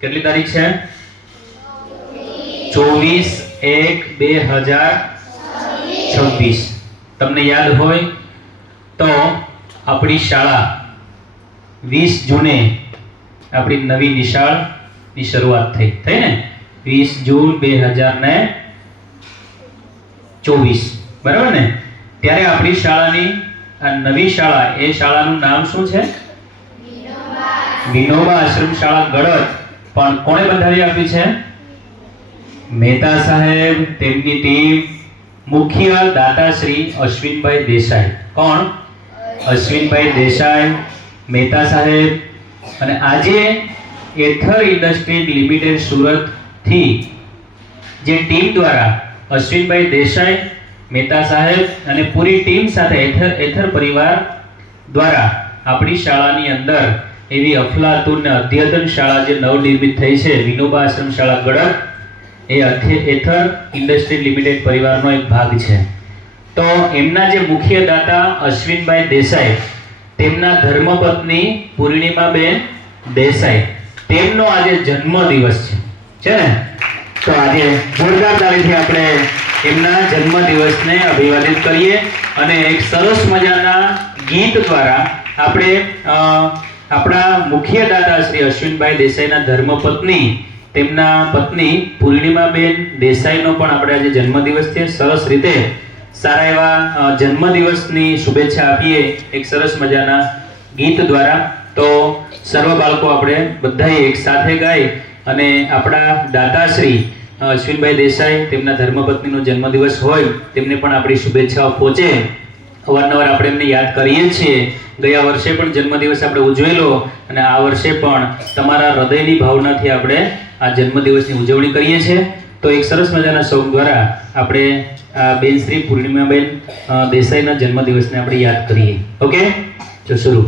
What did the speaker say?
કેટલી તારીખ છે? 24/1/2026. તમને યાદ હોય તો આપણી શાળા 20 જૂને આપણી નવી નિશાળની શરૂઆત થઈ ને 20 જૂન 2024, બરાબર ને? ત્યારે આપણી શાળાની આ નવી શાળા, એ શાળાનું નામ શું છે? વિનોબા આશ્રમ શાળા ગળત. પણ કોણે બંધાવી આપી છે? મહેતા સાહેબ, તેમની ટીમ, મુખ્ય દાતાશ્રી અશ્વિનભાઈ દેસાઈ. કોણ? અશ્વિનભાઈ દેસાઈ, મહેતા સાહેબ. અને આજે એથર ઇન્ડસ્ટ્રીઝ લિમિટેડ સુરત થી જે ટીમ દ્વારા અશ્વિનભાઈ દેસાઈ, મહેતા સાહેબ અને પૂરી ટીમ સાથે એથર પરિવાર દ્વારા આપણી શાળાની અંદર એવી અફલાતુન ને અદ્યતન શાળા જે નવનિર્મિત થઈ છે, વિનોબા આશ્રમ શાળા ગળત, એ એથર ઇન્ડસ્ટ્રીઝ લિમિટેડ પરિવારનો એક ભાગ છે. તો એમના જે મુખ્ય દાતા અશ્વિનભાઈ દેસાઈ, તેમના ધર્મપત્ની પૂર્ણિમાબેન દેસાઈ, તેમનો આજે જન્મદિવસ છે ને? તો આજે જોરદાર તાળીથી આપણે એમના જન્મદિવસને અભિવાદિત કરીએ અને એક સરસ મજાના ગીત દ્વારા આપણે આપણા મુખ્ય દાતા શ્રી અશ્વિનભાઈ દેસાઈના ધર્મપત્ની, તેમના પત્ની પૂર્ણિમાબેન દેસાઈનો પણ આપણે આજે જન્મદિવસ છે. સરસ રીતે સારા એવા જન્મદિવસની શુભેચ્છા આપીએ એક સરસ મજાના ગીત દ્વારા. તો સર્વ બાળકો આપણે બધાએ એક સાથે ગાઈ અને આપણા દાતાશ્રી અશ્વિનભાઈ દેસાઈ, તેમના ધર્મપત્નીનો જન્મદિવસ હોય, તેમને પણ આપણી શુભેચ્છાઓ પહોંચે. અવારનવાર આપણે એમને યાદ કરીએ છીએ. ગયા વર્ષે પણ જન્મદિવસ આપણે ઉજવેલો અને આ વર્ષે પણ તમારા હૃદયની ભાવનાથી આપણે આ જન્મદિવસની ઉજવણી કરીએ છીએ. તો એક સરસ મજાના સોંગ દ્વારા આપણે બેન શ્રી પૂર્ણિમાબેન દેસાઈના જન્મદિવસને આપણે યાદ કરીએ. ઓકે, તો શરૂ.